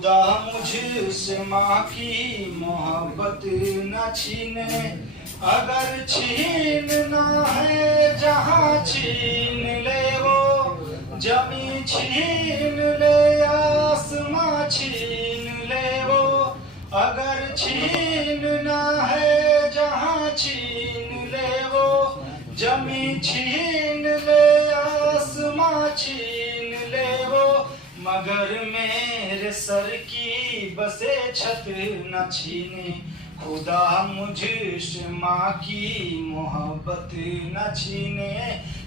खुदा मुझसे माँ की मोहब्बत न छीने, अगर छीनना है जहाँ छीन ले वो, जमी छीन ले आसमां छीन ले वो, अगर छीनना है जहाँ छीन ले वो, जमी छीन ले आसमां छीन ले वो, मगर मेरे सर की बसे छत न छीने, खुदा मुझसे माँ की मोहब्बत न छीने,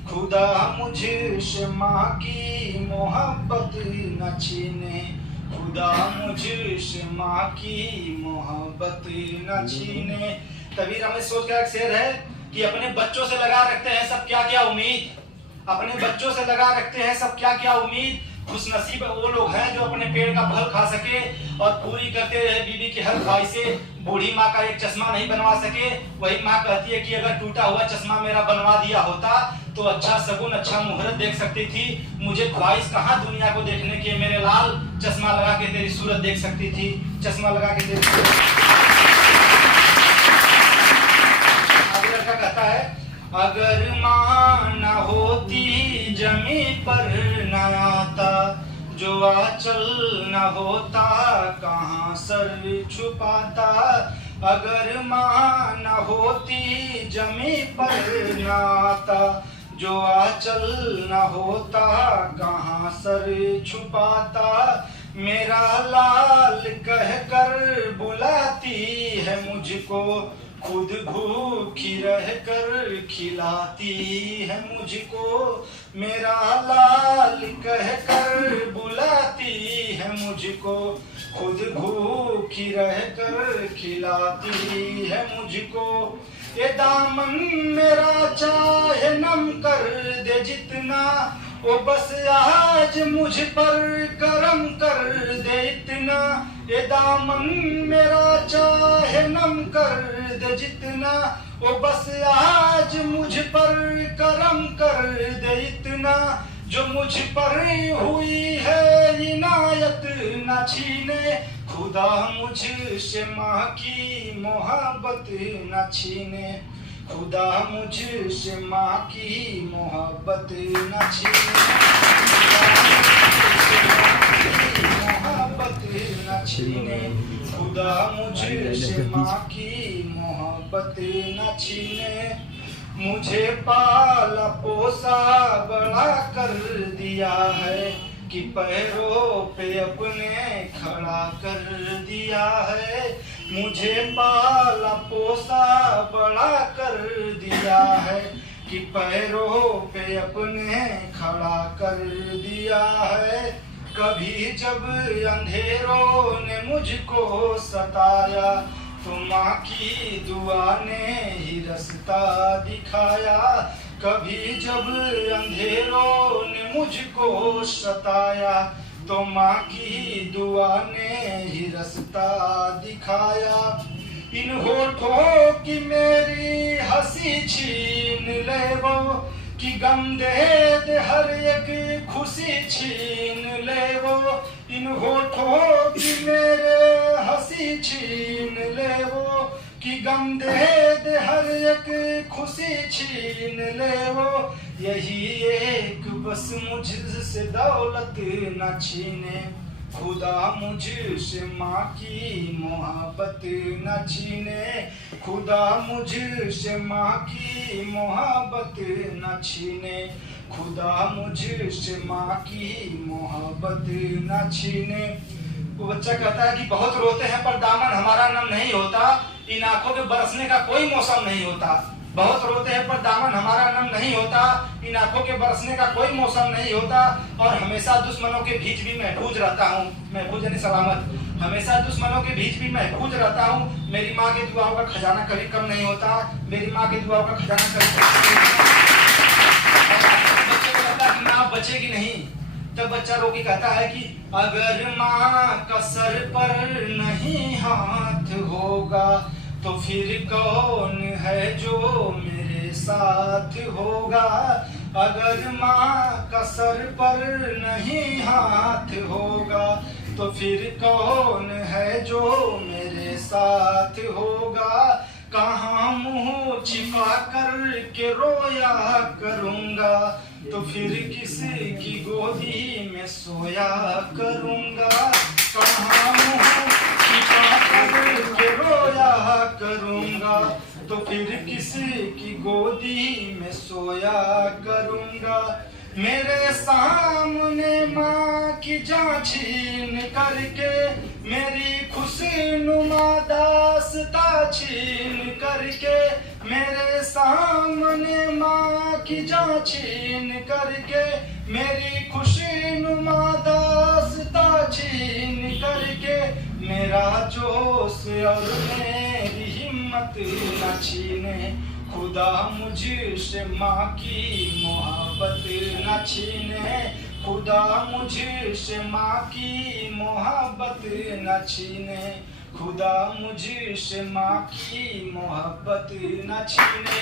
खुदा मुझसे माँ की मोहब्बत न छीने, खुदा मुझसे माँ की मोहब्बत न छीने। कबीर हमें सोच का एक शेर है कि अपने बच्चों से लगा रखते हैं सब क्या क्या उम्मीद, अपने बच्चों से लगा रखते हैं सब क्या क्या उम्मीद, खुश नसीब वो लोग हैं जो अपने पेड़ का फल खा सके और पूरी करते रहे बीवी की हर ख्वाहिशें। बूढ़ी माँ का एक चश्मा नहीं बनवा सके, वही माँ कहती है कि अगर टूटा हुआ चश्मा मेरा बनवा दिया होता तो अच्छा सगुन अच्छा मुहूर्त देख सकती थी, मुझे ख्वाहिश कहाँ दुनिया को देखने की, मेरे लाल चश्मा लगा के तेरी सूरत देख सकती थी, चश्मा लगा के तेरी सूरत। लड़का कहता है अगर माँ न होती जमी पर न आता, जो आंचल न होता कहाँ सर छुपाता, अगर माँ न होती जमी पर न आता, जो आंचल न होता कहाँ सर छुपाता, मेरा लाल कहकर बुलाती है मुझको, खुद भूखी रहकर खिलाती है मुझको, मेरा लाल कहकर बुलाती है मुझको, खुद भूखी रहकर खिलाती है मुझको, ये दामन मेरा चाहे नम कर दे जितना, वो बस आज मुझ पर करम कर दे इतना, ये दामन मेरा चाहे नम कर दे जितना, वो बस आज मुझ पर करम कर दे इतना, जो मुझ पर हुई है इनायत न छीने, खुदा मुझसे माँ की मोहब्बत न छीने, खुदा मुझसे माँ की मोहब्बत न छीने, मोहब्बत न छीने, खुदा मुझसे माँ की मोहब्बत न छीने, मुझे पाला पोसा बड़ा कर दिया है कि पैरों पे अपने खड़ा कर दिया है, मुझे पाला पोसा बड़ा कर दिया है कि पैरों पे अपने खड़ा कर दिया है, कभी जब अंधेरों ने मुझको सताया तो माँ की दुआ ने ही रास्ता दिखाया, कभी जब अंधेरों ने मुझको सताया तो माँ की दुआ ने ही रास्ता दिखाया, इन होठों की मेरी हंसी छीन ले वो, कि गम दे हर एक खुशी छीन ले वो, इन होठों की मेरे हंसी छीन ले वो, कि गम दे हर एक खुशी छीन ले वो, यही एक बस मुझसे दौलत न छीने, खुदा मुझसे माँ की मोहब्बत न छीने, खुदा मुझसे माँ की मोहब्बत न छीने, खुदा मुझसे माँ की मोहब्बत न छीने। वो बच्चा कहता है कि बहुत रोते हैं पर दामन हमारा नम नहीं होता, इन आंखों के बरसने का कोई मौसम नहीं होता, बहुत रोते हैं पर दामन हमारा नम नहीं होता, इन आंखों के बरसने का कोई मौसम नहीं होता, और हमेशा दुश्मनों के बीच भी महफूज रहता हूँ, महफूज यानी सलामत, हमेशा दुश्मनों के बीच भी महफूज रहता हूँ, मेरी माँ की दुआओं का खजाना कभी कम नहीं होता, मेरी माँ की दुआओं का खजाना कभी कम नहीं होता। बच्चे को लगता है कि माँ बचेगी नहीं, तब बच्चा रो के कहता है कि अगर माँ का सर पर नहीं हाथ होगा तो फिर कौन है जो मेरे साथ होगा, अगर माँ का सर पर नहीं हाथ होगा तो फिर कौन है जो मेरे साथ होगा। कहाँ मुंह छिपा कर के रोया करूँगा, तो फिर किसी की गोदी में सोया करूँगा। कहाँ मुंह छिपा कर के रोया करूँगा, तो फिर किसी की गोदी में सोया करूँगा। मेरे सामने माँ की जान छीन करके, मेरी खुशी नुमा दास्तां छीन करके, मेरे सामने माँ की जान छीन करके, मेरी खुशी नुमा दास्तां छीन करके, मेरा जोश और मेरी हिम्मत न छीने। खुदा मुझसे माँ की मोहब्बत न छीने। खुदा मुझसे माँ की मोहब्बत न छीने। खुदा मुझसे माँ की मोहब्बत न छीने।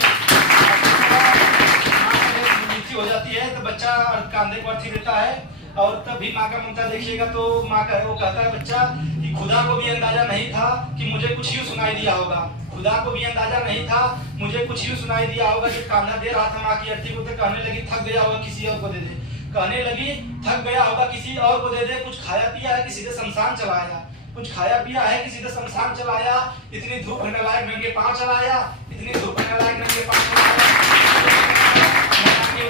मीठी हो जाती है तो बच्चा कांधे को अर्थी देता है, और तब भी माँ का ममता देखिएगा तो माँ का वो कहता है बच्चा कि खुदा को भी अंदाजा नहीं था कि मुझे कुछ यूँ सुनाई दिया होगा। खुदा को भी अंदाजा नहीं था, मुझे कुछ यूँ सुनाई दिया होगा। जब कांधा दे रहा था माँ की अर्थी को तो कहने लगी थक गया होगा किसी और को दे दे। कहने लगी थक गया होगा किसी और को दे दे। कुछ खाया पिया है कि सीधे शमशान चलाया। कुछ खाया पिया है कि सीधे शमशान चलाया। इतनी धूप है लायक नंगे पाँव चलाया। इतनी धूप है लायक नंगे पाँव चलाया।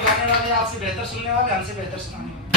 गाने वाले आपसे बेहतर सुनने वाले, हमसे बेहतर सुनाने वाले।